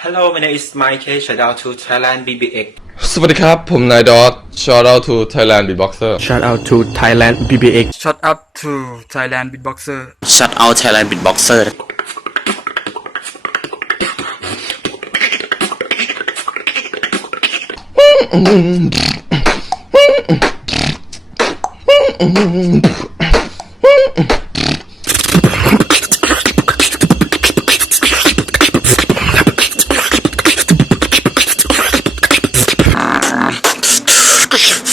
Hello, my name is Mike. Shout out to Thailand BBX. สวัสดีครับ ผมนายดอท shout out to Thailand beatboxer Shout out to Thailand BBX Shout out to Thailand beatboxer Shout out Thailand Beatboxer ไ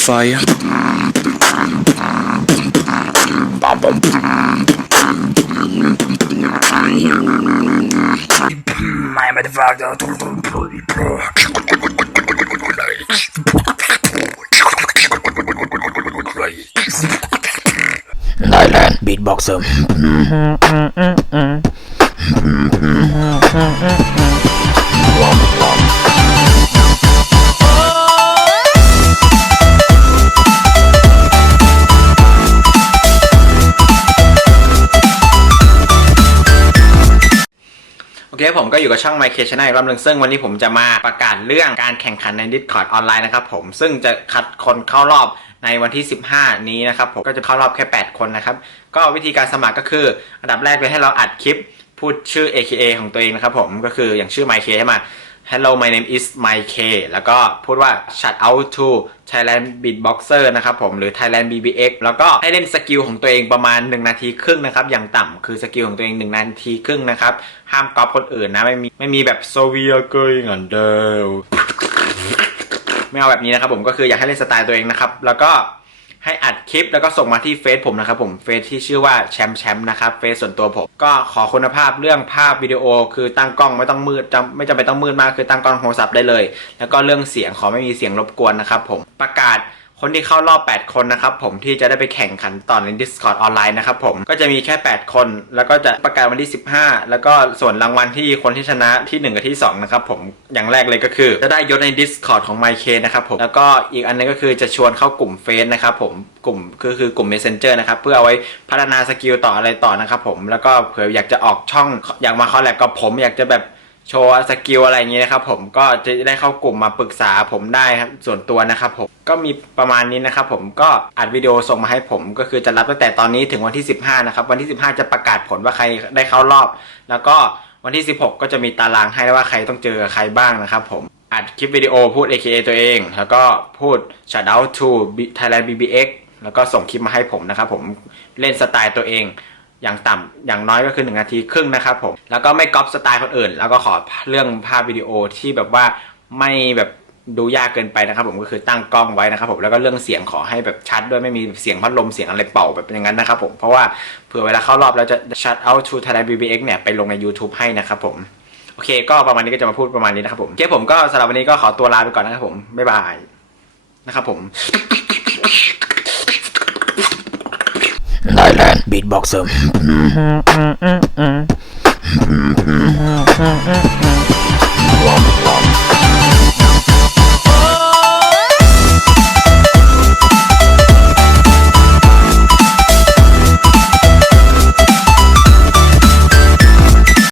ฟ My motherfucker Thailand Beatboxer mm-hmm, mm-hmm, mm-hmm. เคผมก็อยู่กับช่อง My K Channel อีกรอบหนึ่งซึ่งวันนี้ผมจะมาประกาศเรื่องการแข่งขันใน Discord ออนไลน์นะครับผมซึ่งจะคัดคนเข้ารอบในวันที่ 15 นี้นะครับผมก็จะเข้ารอบแค่ 8 คนนะครับ ก็วิธีการสมัครก็คือ อันดับแรกเลยให้เราอัดคลิปพูดชื่อ AKA ของตัวเองนะครับผมก็คืออย่างชื่อ My K ใช่ไหม Hello my name is My K แล้วก็พูดว่า shout out to Thailand Beatboxer นะครับผมหรือ Thailand BBX แล้วก็ให้เล่นสกิลของตัวเองประมาณ 1 นาทีครึ่งนะครับ อย่างต่ำคือสกิลของตัวเอง 1 นาทีครึ่งนะครับ ห้ามก๊อปคนอื่นนะ ไม่มีไม่มีแบบโซเวียเกย์เงันเดลไม่เอาแบบนี้นะครับผมก็คืออยากให้เล่นสไตล์ตัวเองนะครับ แล้วก็ ให้อัดคลิปแล้วก็ส่งมาที่เฟซผมนะครับผมเฟซที่ชื่อว่าแชมป์แชมป์นะครับเฟซส่วนตัวผม ก็ขอคุณภาพเรื่องภาพวิดีโอ คือตั้งกล้องไม่ต้องมืดจำไม่จำเป็นต้องมืดมากคือตั้งกล้องโทรศัพท์ได้เลย แล้วก็เรื่องเสียงขอไม่มีเสียงรบกวนนะครับผมประกาศ คนที่เข้ารอบ 8 คนนะครับผมที่จะได้ไปแข่งขันต่อใน Discord ออนไลน์นะครับผมก็จะมีแค่ 8 คน แล้วก็จะประกาศวันที่ 15 แล้วก็ส่วนรางวัลที่คนที่ชนะที่ 1 กับที่ 2 นะครับผมอย่างแรกเลยก็คือ จะได้ยศใน Discord ของ MyK นะครับผมแล้วก็อีกอันนึงก็คือจะชวนเข้ากลุ่มเฟซนะครับผมกลุ่มก็คือกลุ่ม Messenger นะครับเพื่อเอาไว้พัฒนาสกิลต่ออะไรต่อนะครับผมแล้วก็เผื่ออยากจะออกช่องอยากมาคอลแลบกับผมอยากจะแบบ โชว์สกิลอะไรอย่างนี้นะครับผมก็จะได้เข้ากลุ่มมาปรึกษาผมได้ครับส่วนตัวนะครับผมก็มีประมาณนี้นะครับผมก็อัดวิดีโอส่งมาให้ผม ก็คือจะรับตั้งแต่ตอนนี้ถึงวันที่ 15นะครับวันที่ 15 จะประกาศผลว่าใครได้เข้ารอบ แล้วก็วันที่ 16 ก็จะมีตารางให้ว่าใครต้องเจอใครบ้างนะครับผมอัดคลิปวิดีโอพูด AKA ตัวเอง แล้วก็พูด shout out to Thailand BBX แล้วก็ส่งคลิปมาให้ผมนะครับผมเล่นสไตล์ตัวเอง อย่างต่ำอย่างน้อยก็คือ1นาทีครึ่งนะครับผมแล้วก็ไม่ก๊อปสไตล์คนอื่น แล้วก็ขอเรื่องภาพวิดีโอที่แบบว่าไม่แบบดูยากเกินไปนะครับ ผมก็คือตั้งกล้องไว้นะครับผมแล้วก็เรื่องเสียงขอให้แบบชัดด้วยไม่มีเสียงพัดลมเสียงอะไรเป่าแบบอย่างนั้นนะครับผมเพราะว่าเผื่อเวลาเข้ารอบแล้วจะ shut out to Thailand BBX เนี่ยไปลงใน YouTube ให้นะครับผมโอเค ก็ประมาณนี้ก็จะมาพูดประมาณนี้นะครับผมโอเคผมก็สำหรับวันนี้ก็ขอตัวลาไปก่อนนะครับผมบ๊ายบายนะครับผม Thailand Beatboxer Mm-hmm.